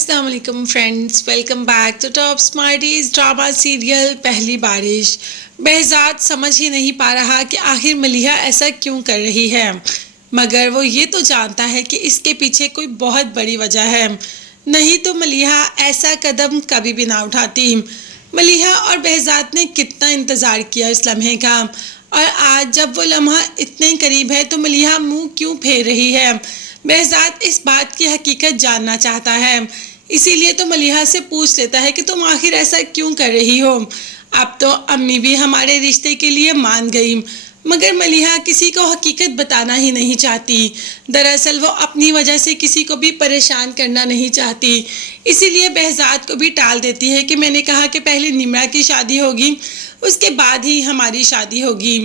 अस्सलाम वालेकुम friends, welcome back to Top Smarties drama serial Pehli Barish. behzad समझ ही नहीं पा रहा कि आखिर मलिहा ऐसा क्यों कर रही है, मगर वो ये तो जानता है कि इसके पीछे कोई बहुत बड़ी वजह है, नहीं तो मलिहा ऐसा कदम कभी भी ना उठाती। मलिहा और behzad ने कितना इंतज़ार किया इस लम्हे का, और आज जब वो लम्हा इतने करीब है तो मलिहा मुंह क्यों फेर रही है। behzad इस बात की हकीकत जानना चाहता है, इसीलिए तो मलिहा से पूछ लेता है कि तुम आखिर ऐसा क्यों कर रही हो। अब तो अम्मी भी हमारे रिश्ते के लिए मान गई, मगर मलिहा किसी को हकीकत बताना ही नहीं चाहती। दरअसल वो अपनी वजह से किसी को भी परेशान करना नहीं चाहती, इसीलिए behzad को भी टाल देती है कि मैंने कहा कि पहले निम्रा की शादी होगी, उसके बाद ही हमारी शादी होगी।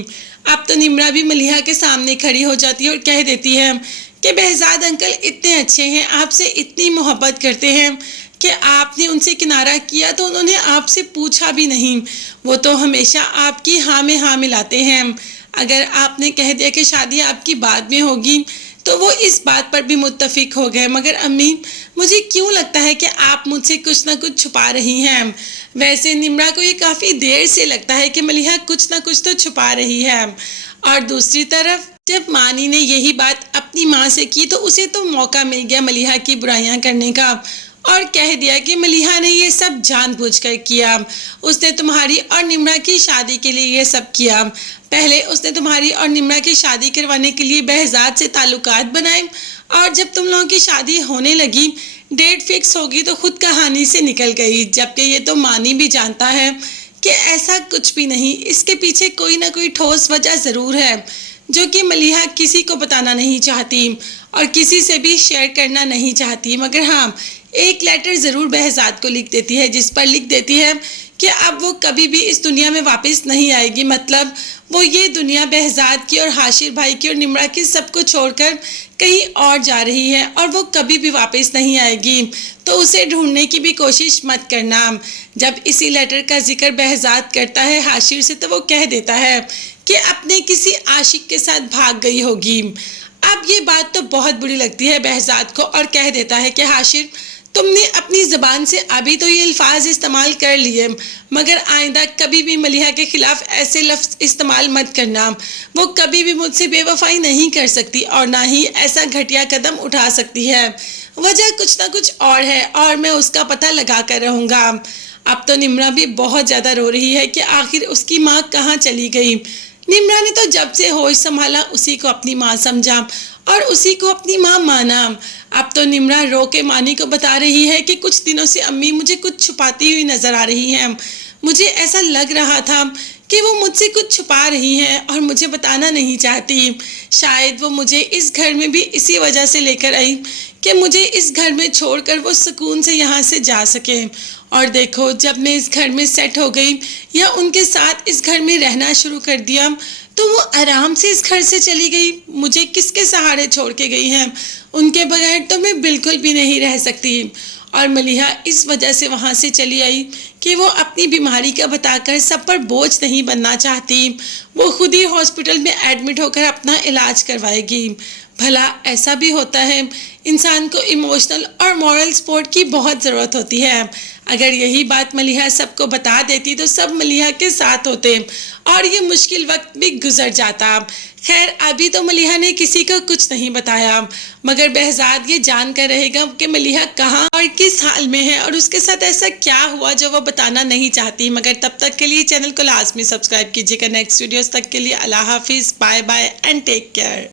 अब तो निम्रा भी मलिहा के सामने खड़ी हो जाती है और कह देती है कि behzad अंकल इतने अच्छे हैं, आपसे इतनी मोहब्बत करते हैं कि आपने उनसे किनारा किया तो उन्होंने आपसे पूछा भी नहीं, वो तो हमेशा आपकी हाँ में हाँ मिलाते हैं। अगर आपने कह दिया कि शादी आपकी बाद में होगी तो वो इस बात पर भी मुत्तफिक हो गए, मगर अम्मी मुझे क्यों लगता है कि आप मुझसे कुछ ना कुछ छुपा रही हैं। वैसे निम्रा को ये काफ़ी देर से लगता है कि मलिहा कुछ ना कुछ तो छुपा रही है। और दूसरी तरफ जब मानी ने यही बात अपनी माँ से की तो उसे तो मौका मिल गया मलिहा की बुराइयां करने का, और कह दिया कि मलिहा ने ये सब जानबूझकर किया, उसने तुम्हारी और निम्रा की शादी के लिए ये सब किया। पहले उसने तुम्हारी और निम्रा की शादी करवाने के लिए behzad से ताल्लुकात बनाए, और जब तुम लोगों की शादी होने लगी, डेट फिक्स होगी तो खुद कहानी से निकल गई, जबकि ये तो मानी भी जानता है कि ऐसा कुछ भी नहीं, इसके पीछे कोई ना कोई ठोस वजह ज़रूर है जो कि मलिहा किसी को बताना नहीं चाहती और किसी से भी शेयर करना नहीं चाहती। मगर हाँ, एक लेटर ज़रूर behzad को लिख देती है, जिस पर लिख देती है कि अब वो कभी भी इस दुनिया में वापस नहीं आएगी। मतलब वो ये दुनिया behzad की और हाशिर भाई की और निम्रा की सबको छोड़कर कहीं और जा रही है और वो कभी भी वापस नहीं आएगी, तो उसे ढूंढने की भी कोशिश मत करना। जब इसी लेटर का जिक्र behzad करता है हाशिर से तो वो कह देता है कि अपने किसी आशिक के साथ भाग गई होगी। अब ये बात तो बहुत बुरी लगती है behzad को, और कह देता है कि हाशिर तुमने अपनी ज़बान से अभी तो ये अल्फाज इस्तेमाल कर लिए, मगर आइंदा कभी भी मलिहा के ख़िलाफ़ ऐसे लफ्ज़ इस्तेमाल मत करना। वो कभी भी मुझसे बेवफाई नहीं कर सकती और ना ही ऐसा घटिया कदम उठा सकती है। वजह कुछ ना कुछ और है और मैं उसका पता लगा कर रहूँगा। अब तो निम्रा भी बहुत ज़्यादा रो रही है कि आखिर उसकी माँ कहाँ चली गई। निम्रा ने तो जब से होश संभाला उसी को अपनी माँ समझा और उसी को अपनी माँ माना। अब तो निम्रा रो के मानी को बता रही है कि कुछ दिनों से अम्मी मुझे कुछ छुपाती हुई नज़र आ रही हैं। मुझे ऐसा लग रहा था कि वो मुझसे कुछ छुपा रही हैं और मुझे बताना नहीं चाहती। शायद वो मुझे इस घर में भी इसी वजह से लेकर आई कि मुझे इस घर में छोड़कर वो सुकून से यहाँ से जा सके। और देखो, जब मैं इस घर में सेट हो गई या उनके साथ इस घर में रहना शुरू कर दिया तो वो आराम से इस घर से चली गई। मुझे किसके सहारे छोड़ के गई हैं, उनके बगैर तो मैं बिल्कुल भी नहीं रह सकती। और मलिहा इस वजह से वहाँ से चली आई कि वो अपनी बीमारी का बताकर सब पर बोझ नहीं बनना चाहती। वो खुद ही हॉस्पिटल में एडमिट होकर अपना इलाज करवाएगी। भला ऐसा भी होता है, इंसान को इमोशनल और मॉरल सपोर्ट की बहुत ज़रूरत होती है। अगर यही बात मलिहा सबको बता देती तो सब मलिहा के साथ होते और ये मुश्किल वक्त भी गुजर जाता। खैर, अभी तो मलिहा ने किसी को कुछ नहीं बताया, मगर behzad ये जान कर रहेगा कि मलिहा कहाँ और किस हाल में है और उसके साथ ऐसा क्या हुआ जो वो बताना नहीं चाहती। मगर तब तक के लिए चैनल को लाजमी सब्सक्राइब कीजिएगा। नेक्स्ट वीडियोस तक के लिए अल्लाह हाफिज़, bye bye and take care.